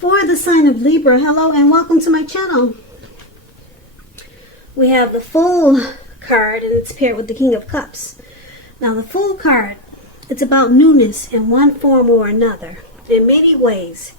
For the sign of Libra, hello and welcome to my channel. We have the Fool card and it's paired with the King of Cups. Now the Fool card, it's about newness in one form or another. In many ways,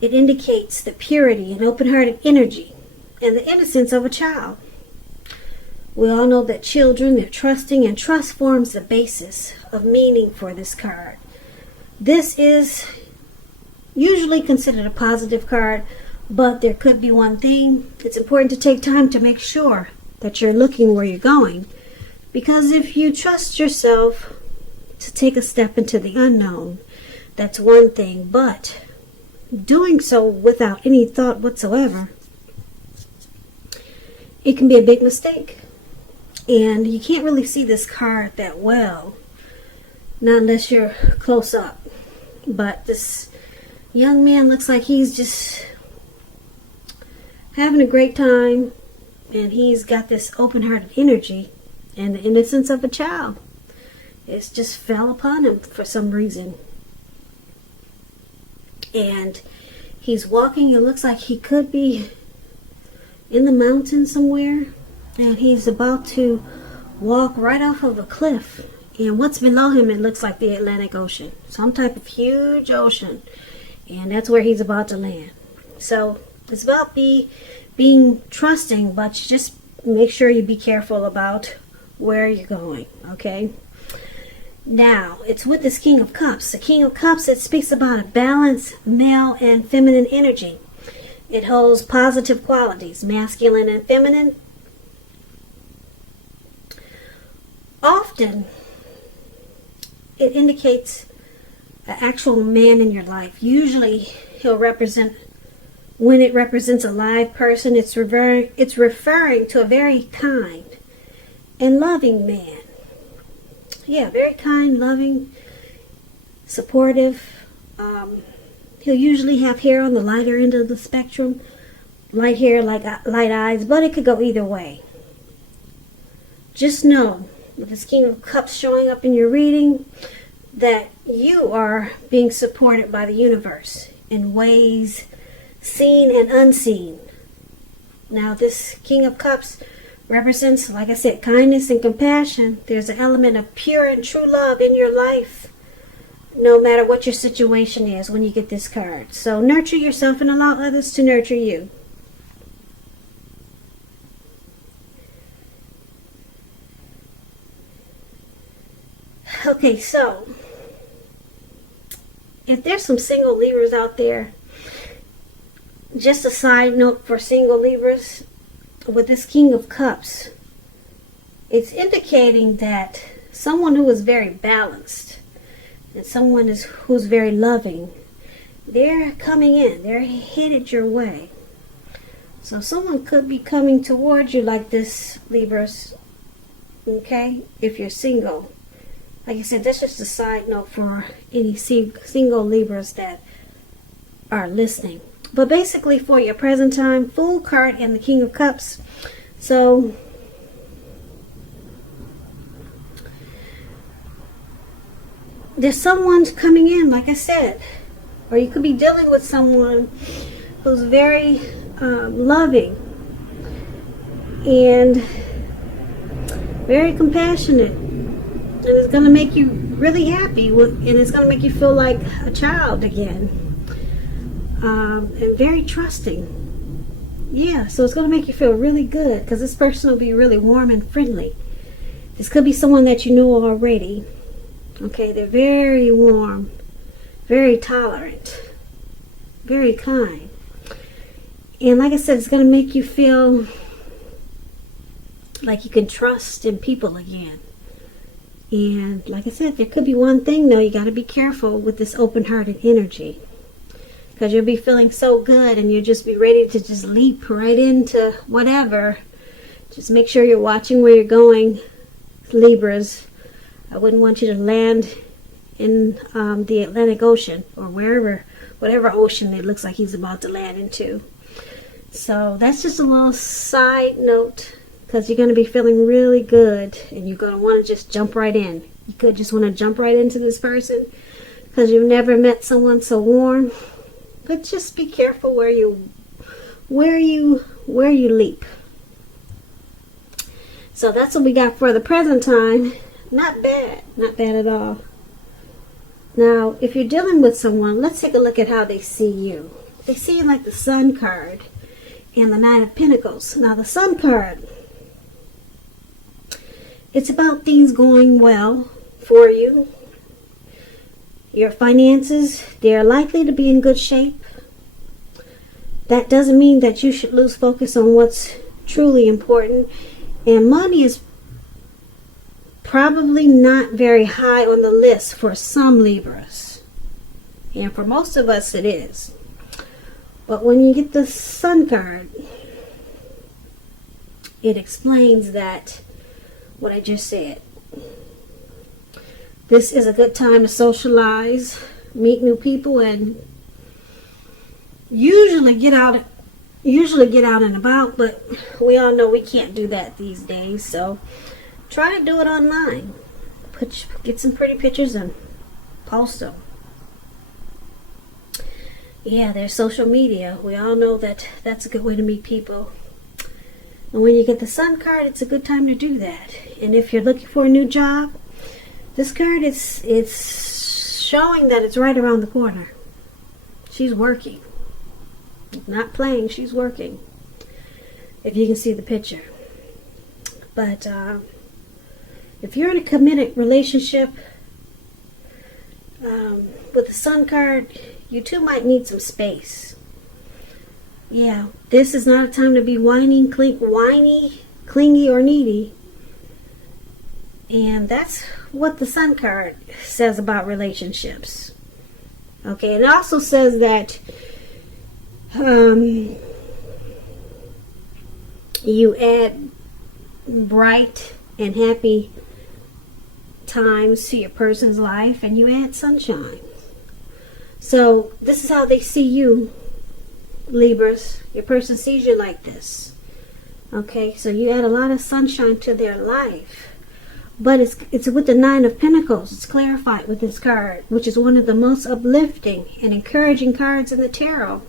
it indicates the purity and open-hearted energy and the innocence of a child. We all know that children, they're trusting, and trust forms the basis of meaning for this card. This is usually considered a positive card, but there could be one thing. It's important to take time to make sure that you're looking where you're going, because if you trust yourself to take a step into the unknown, that's one thing, but doing so without any thought whatsoever, it can be a big mistake. And you can't really see this card that well, not unless you're close up. But this young man looks like he's just having a great time, and he's got this open-hearted energy and the innocence of a child. It's just fell upon him for some reason. And he's walking, it looks like he could be in the mountains somewhere, and he's about to walk right off of a cliff. And what's below him, it looks like the Atlantic Ocean, some type of huge ocean, and that's where he's about to land. So it's about being trusting, but just make sure you be careful about where you're going, okay? Now, it's with this King of Cups. The King of Cups, it speaks about a balanced male and feminine energy. It holds positive qualities, masculine and feminine. Often, it indicates an actual man in your life. Usually, he'll represent, when it represents a live person, it's referring to a very kind and loving man. Yeah, very kind, loving, supportive. He'll usually have hair on the lighter end of the spectrum. Light hair, like light eyes, but it could go either way. Just know, with this King of Cups showing up in your reading, that you are being supported by the universe in ways seen and unseen. Now, this King of Cups represents, like I said, kindness and compassion. There's an element of pure and true love in your life, no matter what your situation is when you get this card. So nurture yourself and allow others to nurture you. Okay, so if there's some single Libras out there, just a side note for single Libras, with this King of Cups, it's indicating that someone who is very balanced and someone who's very loving, they're coming in, they're headed your way. So someone could be coming towards you like this, Libras, okay, if you're single. Like I said, that's just a side note for any single Libras that are listening. But basically, for your present time, Fool card and the King of Cups. So there's someone coming in, like I said, or you could be dealing with someone who's very loving and very compassionate, and it's going to make you really happy, and it's going to make you feel like a child again. And very trusting. Yeah, so it's going to make you feel really good, because this person will be really warm and friendly. This could be someone that you know already. Okay, they're very warm, very tolerant, very kind. And like I said, it's going to make you feel like you can trust in people again. And like I said, there could be one thing though, you got to be careful with this open-hearted energy, because you'll be feeling so good and you'll just be ready to just leap right into whatever. Just make sure you're watching where you're going, Libras. I wouldn't want you to land in the Atlantic Ocean or whatever ocean it looks like he's about to land into. So that's just a little side note, because you're going to be feeling really good and you're going to want to just jump right in. You could just want to jump right into this person because you've never met someone so warm, but just be careful where you leap. So that's what we got for the present time. Not bad at all. Now, if you're dealing with someone, let's take a look at how they see you. They see you like the Sun card and the Nine of Pentacles. Now, the Sun card, it's about things going well for you. Your finances, they're likely to be in good shape. That doesn't mean that you should lose focus on what's truly important. And money is probably not very high on the list for some Libras. And for most of us it is. But when you get the Sun card, it explains that, what I just said. This is a good time to socialize, meet new people, and usually get out and about, but we all know we can't do that these days, so try to do it online. Get some pretty pictures and post them. Yeah, there's social media. We all know that that's a good way to meet people. And when you get the Sun card, it's a good time to do that. And if you're looking for a new job, this card it's showing that it's right around the corner. She's working. Not playing, she's working. If you can see the picture. But if you're in a committed relationship with the Sun card, you two might need some space. Yeah, this is not a time to be whiny, clingy, or needy. And that's what the Sun card says about relationships. Okay, and it also says that you add bright and happy times to your person's life, and you add sunshine. So this is how they see you, Libras. Your person sees you like this. Okay, so you add a lot of sunshine to their life. But it's with the Nine of Pentacles. It's clarified with this card, which is one of the most uplifting and encouraging cards in the tarot.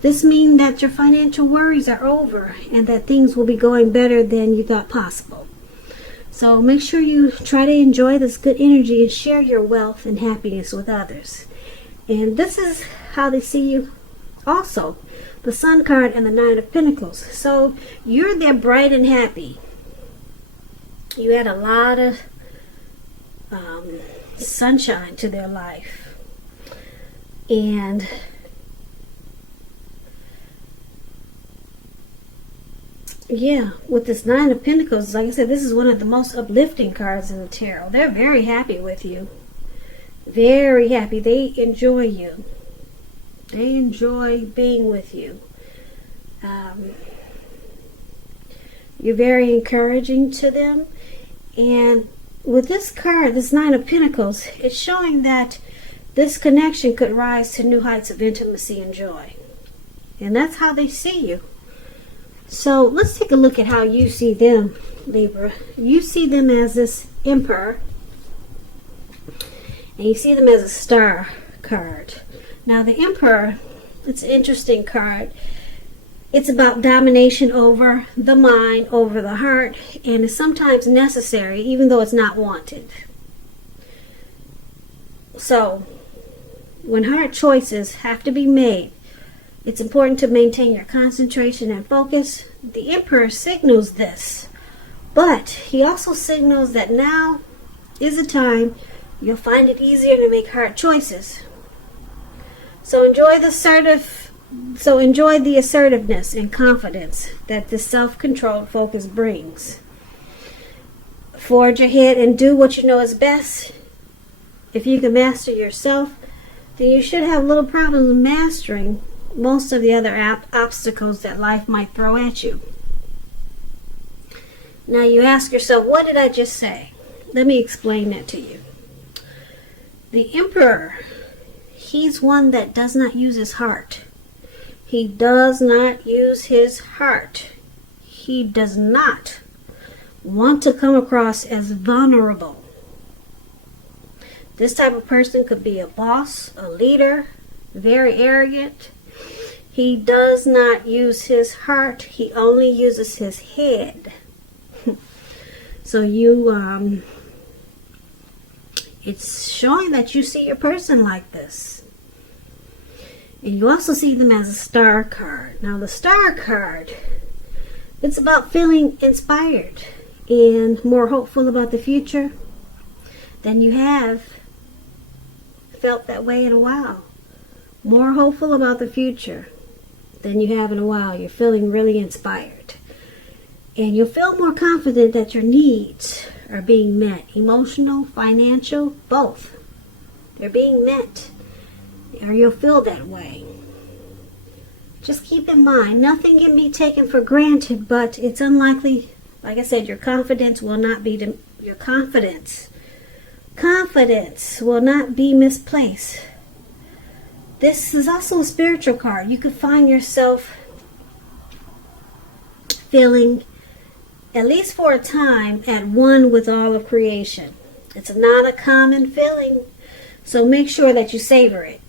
This means that your financial worries are over and that things will be going better than you thought possible. So make sure you try to enjoy this good energy and share your wealth and happiness with others. And this is how they see you also. The Sun card and the Nine of Pentacles. So you're there bright and happy. You add a lot of sunshine to their life. And yeah, with this Nine of Pentacles, like I said, this is one of the most uplifting cards in the tarot. They're very happy with you. Very happy. They enjoy you. They enjoy being with you. You're very encouraging to them. And with this card, this Nine of Pentacles, it's showing that this connection could rise to new heights of intimacy and joy. And that's how they see you. So let's take a look at how you see them, Libra. You see them as this Emperor. And you see them as a Star card. Now the Emperor, it's an interesting card. It's about domination over the mind, over the heart, and it's sometimes necessary, even though it's not wanted. So, when hard choices have to be made, it's important to maintain your concentration and focus. The Emperor signals this, but he also signals that now is a time you'll find it easier to make hard choices. So enjoy the assertiveness and confidence that the self-controlled focus brings. Forge ahead and do what you know is best. If you can master yourself, then you should have little problems mastering most of the other obstacles that life might throw at you. Now you ask yourself, what did I just say? Let me explain that to you. The Emperor, he's one that does not use his heart. He does not use his heart. He does not want to come across as vulnerable. This type of person could be a boss, a leader, very arrogant. He does not use his heart. He only uses his head. So it's showing that you see your person like this. And you also see them as a star card. Now the star card, it's about feeling inspired and more hopeful about the future than you have felt that way in a while. More hopeful about the future than you have in a while. You're feeling really inspired. And you'll feel more confident that your needs are being met. Emotional, financial, both. They're being met. Or you'll feel that way. Just keep in mind, nothing can be taken for granted, but it's unlikely, like I said, your confidence will not be, your confidence will not be misplaced. This is also a spiritual card. You could find yourself feeling, at least for a time, at one with all of creation. It's not a common feeling, so make sure that you savor it.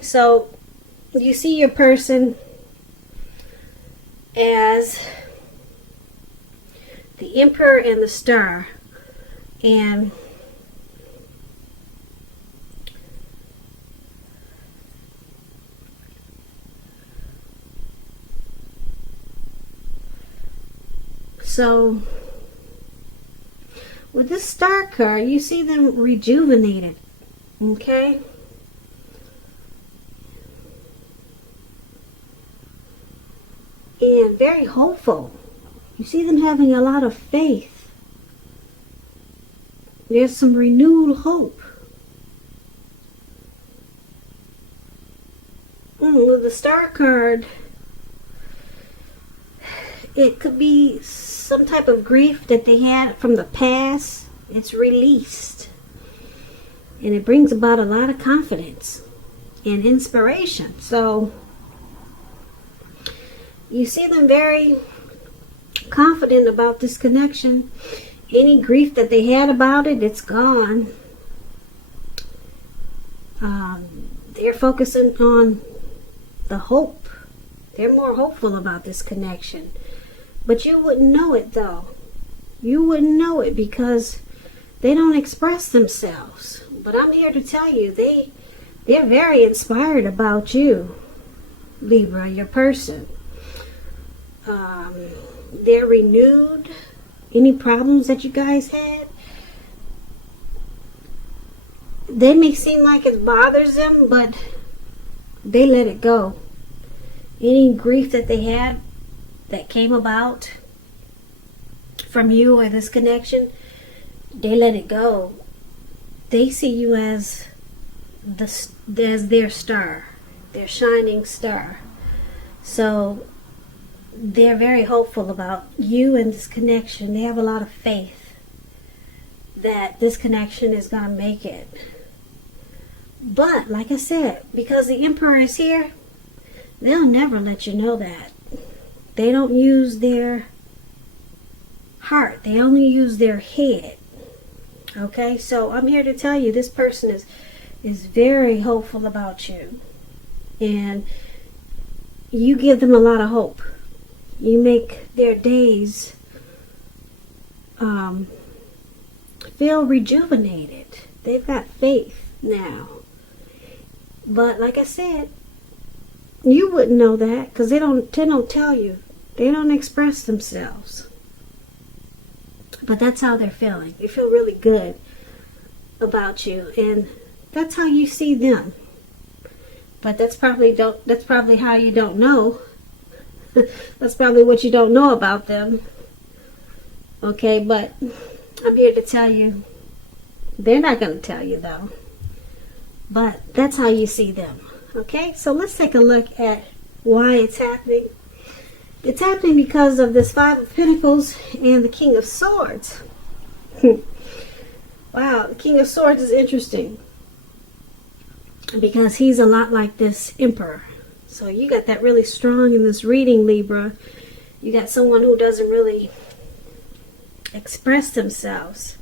So you see your person as the Emperor and the Star, and so with this Star card, you see them rejuvenated, okay? And very hopeful. You see them having a lot of faith. There's some renewed hope. With the Star card, it could be some type of grief that they had from the past. It's released. And it brings about a lot of confidence and inspiration. So you see them very confident about this connection. Any grief that they had about it, it's gone. They're focusing on the hope. They're more hopeful about this connection. But you wouldn't know it, though. You wouldn't know it because they don't express themselves. But I'm here to tell you, they're very inspired about you, Libra, your person. They're renewed. Any problems that you guys had, they may seem like it bothers them, but they let it go. Any grief that they had that came about from you or this connection, they let it go. They see you as their star, their shining star. So they're very hopeful about you and this connection. They have a lot of faith that this connection is going to make it. But, like I said, because the Emperor is here, they'll never let you know that. They don't use their heart. They only use their head. Okay? So I'm here to tell you this person is very hopeful about you. And you give them a lot of hope. You make their days feel rejuvenated. They've got faith now. But like I said, you wouldn't know that because they don't tell you. They don't express themselves. But that's how they're feeling. They feel really good about you, and that's how you see them. But that's probably how you don't know. That's probably what you don't know about them. Okay, but I'm here to tell you, they're not going to tell you though. But that's how you see them. Okay, so let's take a look at why it's happening. It's happening because of this Five of Pentacles and the King of Swords. Wow, the King of Swords is interesting because he's a lot like this Emperor. So you got that really strong in this reading, Libra. You got someone who doesn't really express themselves.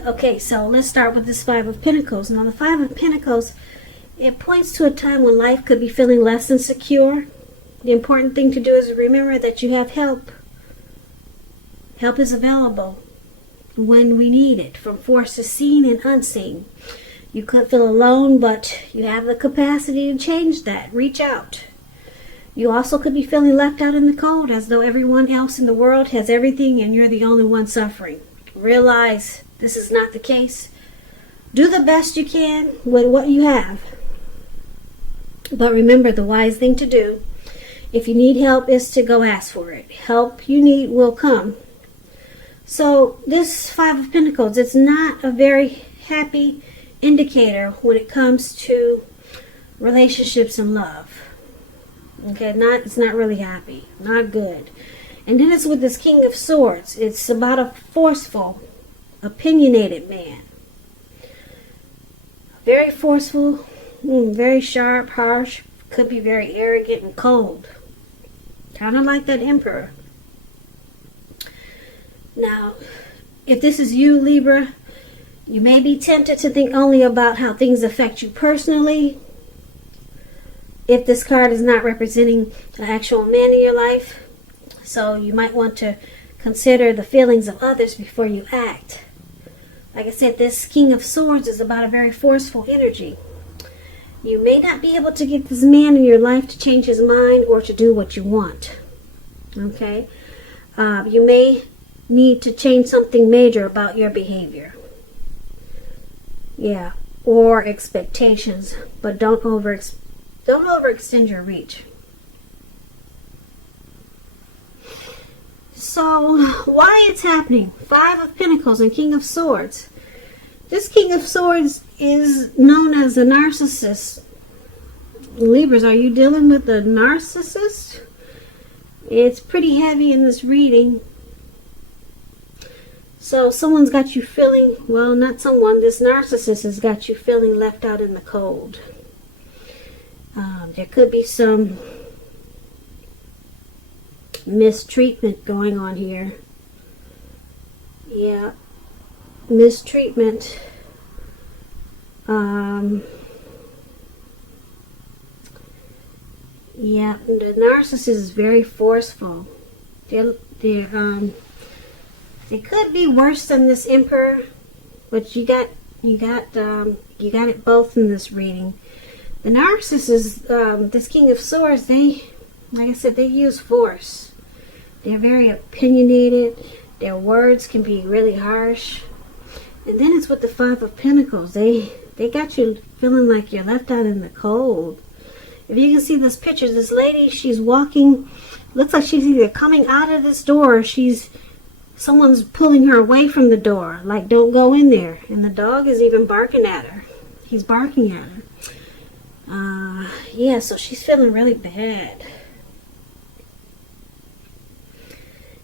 Okay, so let's start with this Five of Pentacles. Now the Five of Pentacles It points to a time when life could be feeling less than secure. The important thing to do is remember that you have help. Help is available when we need it, from forces seen and unseen. You could feel alone, but you have the capacity to change that. Reach out. You also could be feeling left out in the cold, as though everyone else in the world has everything and you're the only one suffering. Realize this is not the case. Do the best you can with what you have. But remember, the wise thing to do, if you need help, is to go ask for it. Help you need will come. So this Five of Pentacles, it's not a very happy indicator when it comes to relationships and love. Okay, it's not really happy, not good. And then it's with this King of Swords. It's about a forceful, opinionated man. Very forceful, very sharp, harsh, could be very arrogant and cold. Kind of like that Emperor. Now, if this is you, Libra, you may be tempted to think only about how things affect you personally. If this card is not representing the actual man in your life, so you might want to consider the feelings of others before you act. Like I said, this King of Swords is about a very forceful energy. You may not be able to get this man in your life to change his mind or to do what you want. Okay? You may need to change something major about your behavior. Yeah. Or expectations. But don't overextend your reach. So, why it's happening? Five of Pentacles and King of Swords. This King of Swords is known as a narcissist. Libras, are you dealing with a narcissist? It's pretty heavy in this reading. So someone's got you feeling, well, not someone, this narcissist has got you feeling left out in the cold. There could be some mistreatment going on here. Yeah, mistreatment. Yeah, the narcissist is very forceful. They could be worse than this Emperor, but you got it both in this reading. The narcissist, this King of Swords, they, like I said, they use force. They're very opinionated. Their words can be really harsh. And then it's with the Five of Pentacles. They got you feeling like you're left out in the cold. If you can see this picture, this lady, she's walking, looks like she's either coming out of this door or someone's pulling her away from the door. Like, don't go in there. And the dog is even barking at her. He's barking at her. Yeah, so she's feeling really bad.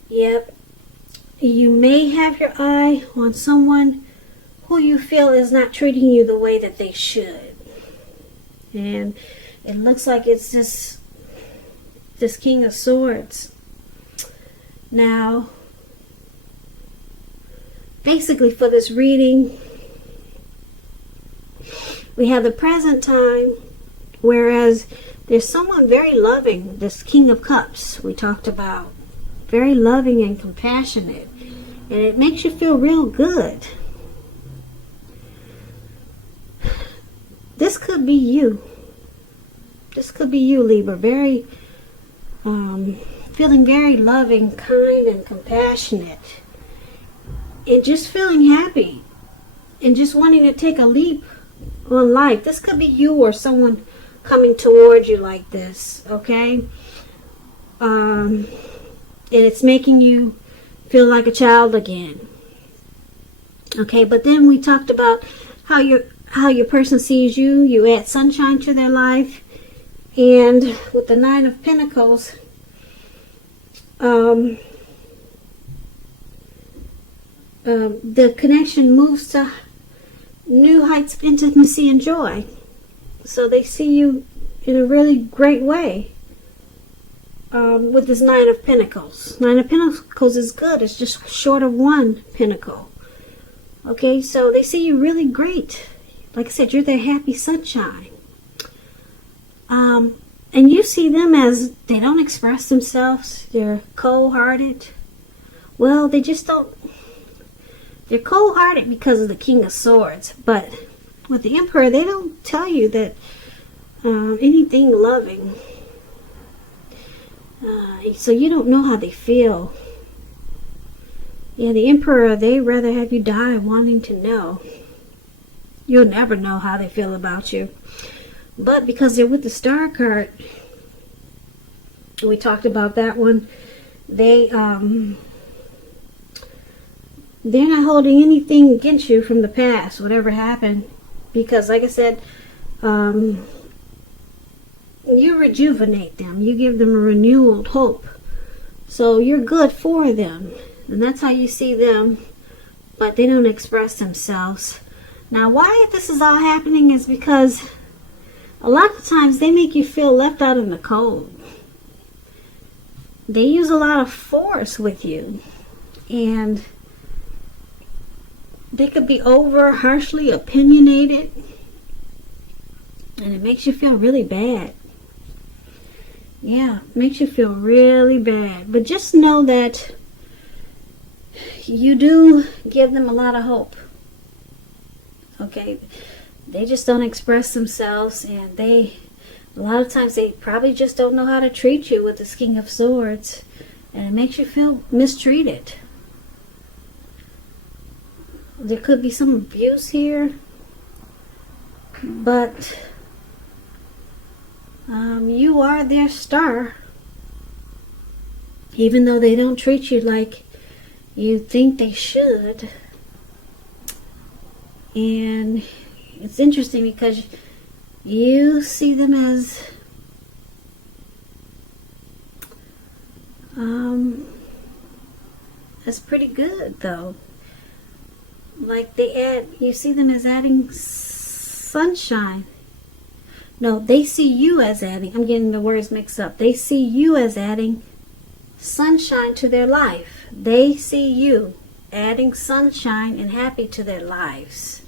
Yep. You may have your eye on someone who you feel is not treating you the way that they should. And it looks like it's this King of Swords. Now, basically for this reading, we have the present time, whereas there's someone very loving, this King of Cups we talked about. Very loving and compassionate. And it makes you feel real good. This could be you. This could be you, Libra. Very, feeling very loving, kind, and compassionate. And just feeling happy. And just wanting to take a leap on life. This could be you or someone coming towards you like this. Okay? And it's making you feel like a child again. Okay, but then we talked about how your person sees you. You add sunshine to their life. And with the Nine of Pentacles, the connection moves to new heights of intimacy and joy. So they see you in a really great way. With this Nine of Pentacles. Nine of Pentacles is good. It's just short of one pentacle. Okay, so they see you really great. Like I said, you're their happy sunshine. And you see them as they don't express themselves. They're cold-hearted. Well, they just don't. They're cold-hearted because of the King of Swords. But with the Emperor, they don't tell you that anything loving. So you don't know how they feel. Yeah, the Emperor, they rather have you die wanting to know. You'll never know how they feel about you. But because they're with the Star card, we talked about that one, they're not holding anything against you from the past, whatever happened. Because like I said, you rejuvenate them. You give them a renewed hope. So you're good for them. And that's how you see them. But they don't express themselves. Now, why this is all happening is because a lot of times they make you feel left out in the cold. They use a lot of force with you. And they could be harshly opinionated. And it makes you feel really bad. Yeah, it makes you feel really bad. But just know that you do give them a lot of hope. Okay? They just don't express themselves, and a lot of times they probably just don't know how to treat you with this King of Swords. And it makes you feel mistreated. There could be some abuse here. But you are their star. Even though they don't treat you like you think they should. And it's interesting because you see them as that's pretty good though. Like you see them as adding sunshine. No, they see you as adding, I'm getting the words mixed up. They see you as adding sunshine to their life. They see you adding sunshine and happy to their lives.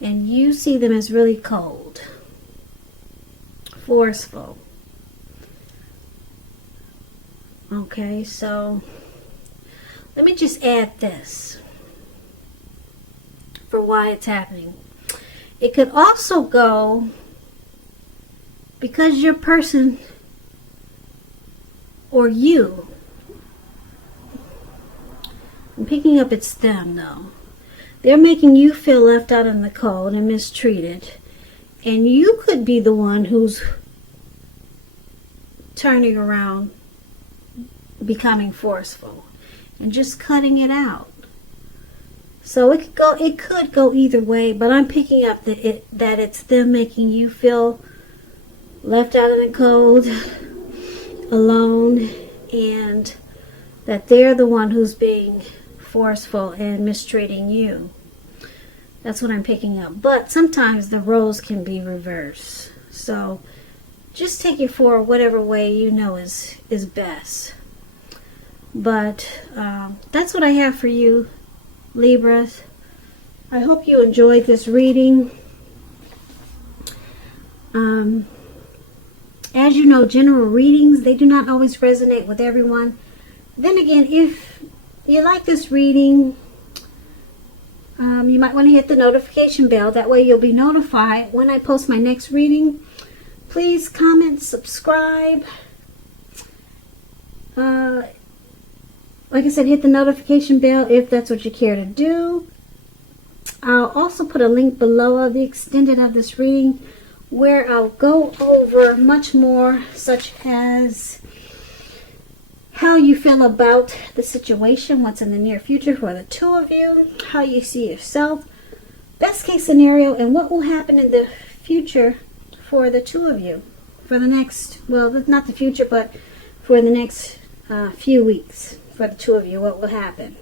And you see them as really cold, forceful. Okay, so let me just add this for why it's happening. It could also go because your person or you, I'm picking up it's them though. They're making you feel left out in the cold and mistreated. And you could be the one who's turning around, becoming forceful, and just cutting it out. So it could go either way, but I'm picking up that it's them making you feel left out in the cold, alone, and that they're the one who's being forceful and mistreating you. That's what I'm picking up. But sometimes the roles can be reversed. So just take it for whatever way you know is best. But that's what I have for you, Libras. I hope you enjoyed this reading. As you know, general readings, they do not always resonate with everyone. Then again, if you like this reading, you might want to hit the notification bell. That way you'll be notified when I post my next reading. Please comment, subscribe. Like I said, hit the notification bell if that's what you care to do. I'll also put a link below of the extended of this reading where I'll go over much more, such as how you feel about the situation, what's in the near future for the two of you, how you see yourself, best case scenario, and what will happen in the future for the two of you for the next, well, not the future, but for the next few weeks for the two of you, what will happen.